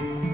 Bye.